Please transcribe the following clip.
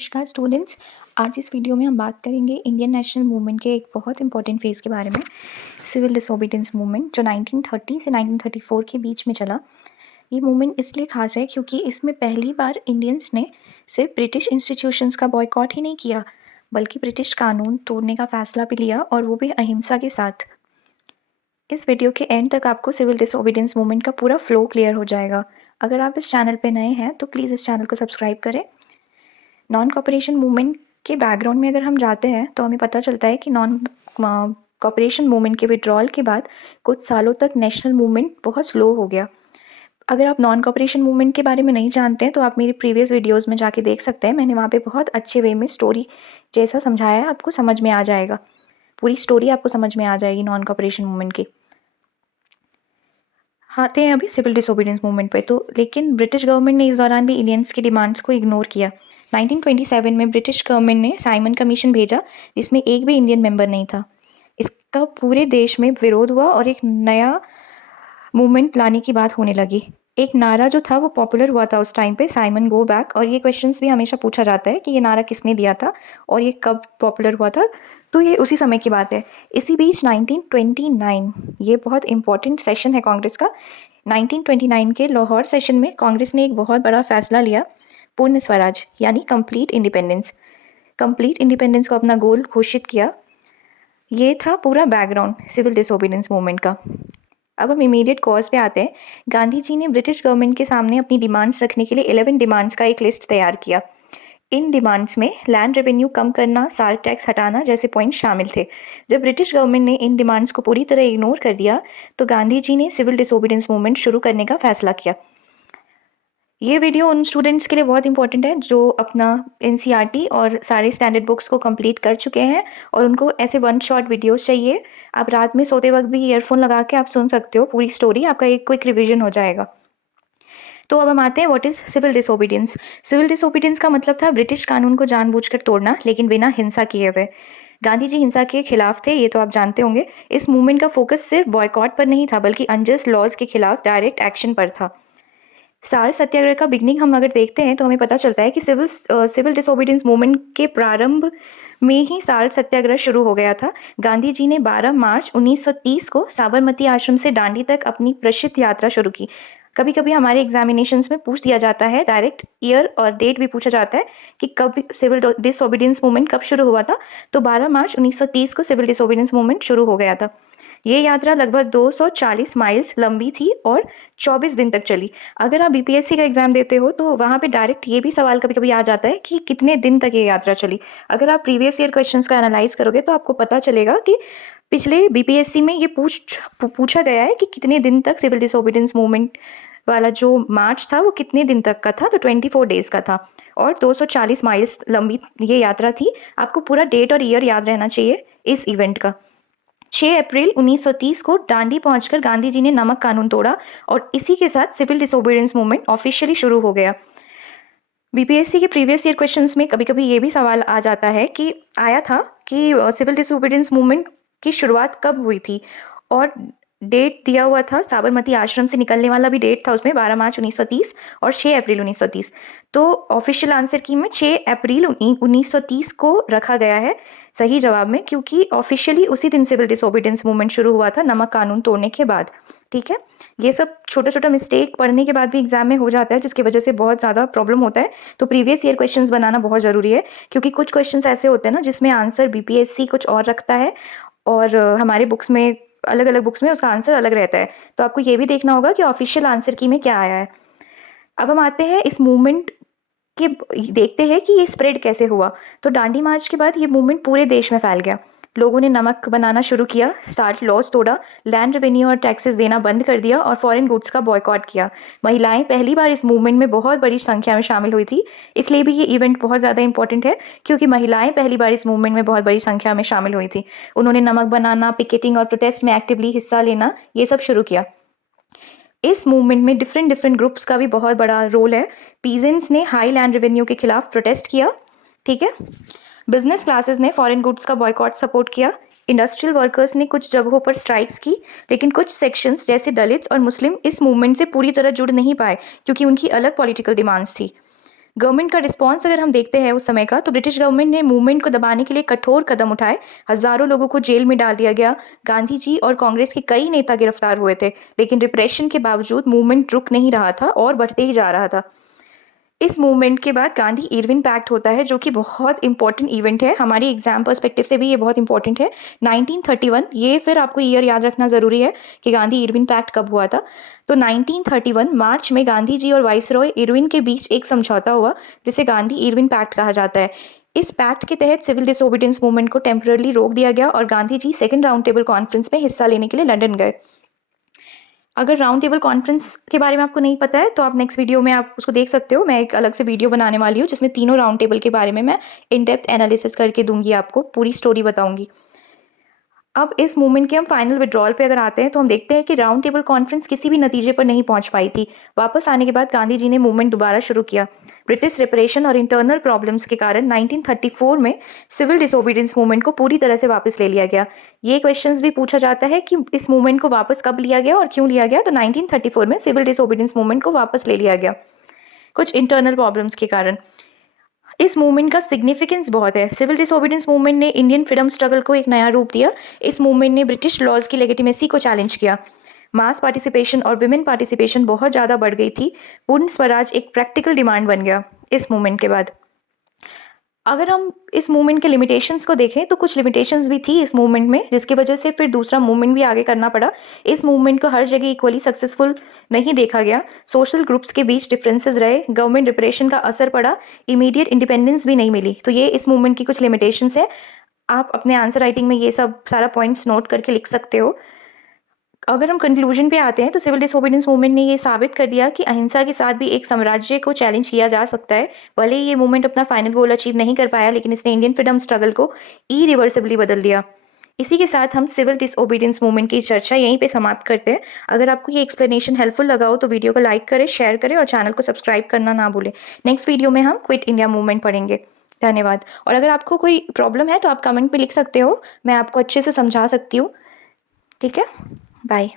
नमस्कार स्टूडेंट्स। आज इस वीडियो में हम बात करेंगे इंडियन नेशनल मूवमेंट के एक बहुत इंपॉर्टेंट फेज़ के बारे में, सिविल डिसोबीडियंस मूवमेंट जो 1930 से 1934 के बीच में चला। ये मूवमेंट इसलिए खास है क्योंकि इसमें पहली बार इंडियंस ने सिर्फ ब्रिटिश इंस्टीट्यूशंस का बॉयकॉट ही नहीं किया, बल्कि ब्रिटिश कानून तोड़ने का फैसला भी लिया, और वो भी अहिंसा के साथ। इस वीडियो के एंड तक आपको सिविल डिसोबीडियंस मूवमेंट का पूरा फ्लो क्लियर हो जाएगा। अगर आप इस चैनल पर नए हैं तो प्लीज़ इस चैनल को सब्सक्राइब करें। नॉन कॉपरेशन मूवमेंट के बैकग्राउंड में अगर हम जाते हैं तो हमें पता चलता है कि नॉन कॉपरेशन मूवमेंट के विड्रॉल के बाद कुछ सालों तक नेशनल मूवमेंट बहुत स्लो हो गया। अगर आप नॉन कॉपरेशन मूवमेंट के बारे में नहीं जानते हैं तो आप मेरी प्रीवियस वीडियोस में जाके देख सकते हैं। मैंने वहाँ पे बहुत अच्छे वे में स्टोरी जैसा समझाया है, आपको समझ में आ जाएगा, पूरी स्टोरी आपको समझ में आ जाएगी नॉन कॉपरेशन मूवमेंट की। आते हैं अभी सिविल डिसोबीडियंस मूवमेंट पे। तो लेकिन ब्रिटिश गवर्नमेंट ने इस दौरान भी इंडियंस की डिमांड्स को इग्नोर किया। 1927 में ब्रिटिश गवर्नमेंट ने साइमन कमीशन भेजा, जिसमें एक भी इंडियन मेंबर नहीं था। इसका पूरे देश में विरोध हुआ और एक नया मूवमेंट लाने की बात होने लगी। एक नारा जो था वो पॉपुलर हुआ था उस टाइम पे, साइमन गो बैक, और ये क्वेश्चंस भी हमेशा पूछा जाता है कि ये नारा किसने दिया था और ये कब पॉपुलर हुआ था। तो ये उसी समय की बात है। इसी बीच 1929, ये बहुत इंपॉर्टेंट सेशन है कांग्रेस का। 1929 के लाहौर सेशन में कांग्रेस ने एक बहुत बड़ा फैसला लिया, पूर्ण स्वराज यानी कंप्लीट इंडिपेंडेंस। कंप्लीट इंडिपेंडेंस को अपना गोल घोषित किया। ये था पूरा बैकग्राउंड सिविल डिसोबीडियंस मूवमेंट का। अब हम इमीडिएट कॉज पे आते हैं। गांधी जी ने ब्रिटिश गवर्नमेंट के सामने अपनी डिमांड्स रखने के लिए 11 डिमांड्स का एक लिस्ट तैयार किया। इन डिमांड्स में लैंड रेवेन्यू कम करना, साल्ट टैक्स हटाना जैसे पॉइंट शामिल थे। जब ब्रिटिश गवर्नमेंट ने इन डिमांड्स को पूरी तरह इग्नोर कर दिया तो गांधी जी ने सिविल डिसोबीडियंस मूवमेंट शुरू करने का फैसला किया। ये वीडियो उन स्टूडेंट्स के लिए बहुत इंपॉर्टेंट है जो अपना एनसीईआरटी और सारे स्टैंडर्ड बुक्स को कंप्लीट कर चुके हैं और उनको ऐसे वन शॉट वीडियोस चाहिए। आप रात में सोते वक्त भी ईयरफोन लगा के आप सुन सकते हो पूरी स्टोरी, आपका एक क्विक रिवीजन हो जाएगा। तो अब हम आते हैं what is civil disobedience. Civil disobedience का मतलब था ब्रिटिश कानून को जानबूझकर तोड़ना, लेकिन बिना हिंसा किए हुए। गांधी जी हिंसा के खिलाफ थे, ये तो आप जानते होंगे। इस मूवमेंट का फोकस सिर्फ बॉयकॉट पर नहीं था, बल्कि अनजस्ट लॉज के खिलाफ डायरेक्ट एक्शन पर था। साल्ट सत्याग्रह का बिगनिंग हम अगर देखते हैं तो हमें पता चलता है कि सिविल डिसोबीडियंस मूवमेंट के प्रारंभ में ही साल्ट सत्याग्रह शुरू हो गया था। गांधी जी ने 12 मार्च 1930 को साबरमती आश्रम से दांडी तक अपनी प्रसिद्ध यात्रा शुरू की। कभी कभी हमारे एग्जामिनेशंस में पूछ दिया जाता है, डायरेक्ट ईयर और डेट भी पूछा जाता है कि कब सिविल डिसोबीडियंस मूवमेंट कब शुरू हुआ था। तो 12 मार्च 1930 को सिविल डिसोबीडियंस मूवमेंट शुरू हो गया था। ये यात्रा लगभग 240 माइल्स लंबी थी और 24 दिन तक चली। अगर आप बीपीएससी का एग्जाम देते हो तो वहाँ पे डायरेक्ट ये भी सवाल कभी कभी आ जाता है कि कितने दिन तक ये यात्रा चली। अगर आप प्रीवियस ईयर क्वेश्चंस का एनालाइज करोगे तो आपको पता चलेगा कि पिछले बीपीएससी में ये पूछा गया है कि कितने दिन तक सिविल डिसोबीडियंस मूवमेंट वाला जो मार्च था वो कितने दिन तक का था। तो 24 डेज का था और 240 माइल्स लंबी ये यात्रा थी। आपको पूरा डेट और ईयर याद रहना चाहिए इस इवेंट का। 6 अप्रैल 1930 को दांडी पहुंचकर गांधी जी ने नमक कानून तोड़ा और इसी के साथ सिविल डिसोबीडियंस मूवमेंट ऑफिशियली शुरू हो गया। बीपीएससी के प्रीवियस ईयर क्वेश्चंस में कभी कभी ये भी सवाल आ जाता है कि आया था कि सिविल डिसोबीडियंस मूवमेंट की शुरुआत कब हुई थी, और डेट दिया हुआ था, साबरमती आश्रम से निकलने वाला भी डेट था उसमें, 12 मार्च 1930 और 6 अप्रैल 1930। तो ऑफिशियल आंसर की में 6 अप्रैल 1930 को रखा गया है सही जवाब में, क्योंकि ऑफिशियली उसी दिन सिविल डिसोबीडियंस मूवमेंट शुरू हुआ था नमक कानून तोड़ने के बाद। ठीक है, ये सब छोटा छोटा मिस्टेक पढ़ने के बाद भी एग्जाम में हो जाता है, जिसकी वजह से बहुत ज़्यादा प्रॉब्लम होता है। तो प्रीवियस ईयर क्वेश्चंस बनाना बहुत ज़रूरी है, क्योंकि कुछ क्वेश्चंस ऐसे होते हैं ना जिसमें आंसर बीपीएससी कुछ और रखता है और हमारे बुक्स में, अलग अलग बुक्स में उसका आंसर अलग रहता है। तो आपको ये भी देखना होगा कि ऑफिशियल आंसर की में क्या आया है। अब हम आते हैं इस मूवमेंट के, देखते हैं कि ये स्प्रेड कैसे हुआ। तो दांडी मार्च के बाद ये मूवमेंट पूरे देश में फैल गया। लोगों ने नमक बनाना शुरू किया, साल्ट लॉज तोड़ा, लैंड रेवेन्यू और टैक्सेस देना बंद कर दिया और फॉरेन गुड्स का बॉयकॉट किया। महिलाएं पहली बार इस मूवमेंट में बहुत बड़ी संख्या में शामिल हुई थी, इसलिए भी ये इवेंट बहुत ज़्यादा इंपॉर्टेंट है, क्योंकि महिलाएं पहली बार इस मूवमेंट में बहुत बड़ी संख्या में शामिल हुई थी। उन्होंने नमक बनाना, पिकेटिंग और प्रोटेस्ट में एक्टिवली हिस्सा लेना, ये सब शुरू किया। इस मूवमेंट में डिफरेंट ग्रुप्स का भी बहुत बड़ा रोल है। पीजेंट्स ने हाई लैंड रेवेन्यू के खिलाफ प्रोटेस्ट किया, ठीक है। बिजनेस क्लासेस ने फॉरेन गुड्स का बॉयकॉट सपोर्ट किया। इंडस्ट्रियल वर्कर्स ने कुछ जगहों पर स्ट्राइक्स की, लेकिन कुछ सेक्शंस जैसे दलित्स और मुस्लिम इस मूवमेंट से पूरी तरह जुड़ नहीं पाए, क्योंकि उनकी अलग पॉलिटिकल डिमांड्स थी। गवर्नमेंट का रिस्पॉन्स अगर हम देखते हैं उस समय का, तो ब्रिटिश गवर्नमेंट ने मूवमेंट को दबाने के लिए कठोर कदम उठाए। हज़ारों लोगों को जेल में डाल दिया गया। गांधी जी और कांग्रेस के कई नेता गिरफ्तार हुए थे, लेकिन रिप्रेशन के बावजूद मूवमेंट रुक नहीं रहा था और बढ़ते ही जा रहा था। इस मूवमेंट के बाद गांधी इरविन पैक्ट होता है, जो कि बहुत इंपॉर्टेंट इवेंट है। हमारी एग्जाम पर्सपेक्टिव से भी ये बहुत इंपॉर्टेंट है। 1931, ये फिर आपको ईयर याद रखना ज़रूरी है कि गांधी इरविन पैक्ट कब हुआ था। तो 1931 मार्च में गांधी जी और वाइसरॉय इरविन के बीच एक समझौता हुआ, जिसे गांधी इरविन पैक्ट कहा जाता है। इस पैक्ट के तहत सिविल डिसोबीडियंस मूवमेंट को टेम्पररी रोक दिया गया और Gandhi ji second round table conference में हिस्सा लेने के लिए लंदन गए। अगर राउंड टेबल कॉन्फ्रेंस के बारे में आपको नहीं पता है, तो आप नेक्स्ट वीडियो में आप उसको देख सकते हो। मैं एक अलग से वीडियो बनाने वाली हूँ, जिसमें तीनों राउंड टेबल के बारे में मैं इन डेप्थ एनालिसिस करके दूंगी, आपको पूरी स्टोरी बताऊंगी। अब इस मूवमेंट के हम फाइनल विड्रॉल पे अगर आते हैं, तो हम देखते हैं कि राउंड टेबल कॉन्फ्रेंस किसी भी नतीजे पर नहीं पहुंच पाई थी। वापस आने के बाद गांधी जी ने मूवमेंट दोबारा शुरू किया। ब्रिटिश रिप्रेशन और इंटरनल प्रॉब्लम्स के कारण 1934 में सिविल डिसोबीडियंस मूवमेंट को पूरी तरह से वापस ले लिया गया। ये क्वेश्चंस भी पूछा जाता है कि इस मूवमेंट को वापस कब लिया गया और क्यों लिया गया। तो 1934 में सिविल डिसोबीडियंस मूवमेंट को वापस ले लिया गया, कुछ इंटरनल प्रॉब्लम्स के कारण। इस मूवमेंट का सिग्निफिकेंस बहुत है। सिविल डिसोबीडियंस मूवमेंट ने इंडियन फ्रीडम स्ट्रगल को एक नया रूप दिया। इस मूवमेंट ने ब्रिटिश लॉज की लेजिटिमेसी को चैलेंज किया। मास पार्टिसिपेशन और विमेन पार्टिसिपेशन बहुत ज़्यादा बढ़ गई थी। पूर्ण स्वराज एक प्रैक्टिकल डिमांड बन गया इस मूवमेंट के बाद। अगर हम इस मूवमेंट के लिमिटेशंस को देखें, तो कुछ लिमिटेशंस भी थी इस मूवमेंट में, जिसकी वजह से फिर दूसरा मूवमेंट भी आगे करना पड़ा। इस मूवमेंट को हर जगह इक्वली सक्सेसफुल नहीं देखा गया। सोशल ग्रुप्स के बीच डिफरेंसेस रहे, गवर्नमेंट रिप्रेशन का असर पड़ा, इमीडिएट इंडिपेंडेंस भी नहीं मिली। तो ये इस मूवमेंट की कुछ लिमिटेशंस है। आप अपने आंसर राइटिंग में ये सब सारा पॉइंट्स नोट करके लिख सकते हो। अगर हम कंक्लूजन पे आते हैं, तो सिविल डिसोबीडियंस मूवमेंट ने ये साबित कर दिया कि अहिंसा के साथ भी एक साम्राज्य को चैलेंज किया जा सकता है। भले ही ये मूवमेंट अपना फाइनल गोल अचीव नहीं कर पाया, लेकिन इसने इंडियन फ्रीडम स्ट्रगल को इरिवर्सिबली बदल दिया। इसी के साथ हम सिविल डिसोबीडियंस मूवमेंट की चर्चा यहीं पे समाप्त करते हैं। अगर आपको ये एक्सप्लेनेशन हेल्पफुल लगा हो, तो वीडियो को लाइक करें, शेयर करें और चैनल को सब्सक्राइब करना ना भूलें। नेक्स्ट वीडियो में हम क्विट इंडिया मूवमेंट पढ़ेंगे। धन्यवाद। और अगर आपको कोई प्रॉब्लम है, तो आप कमेंट में लिख सकते हो, मैं आपको अच्छे से समझा सकती हूँ। ठीक है, बाय।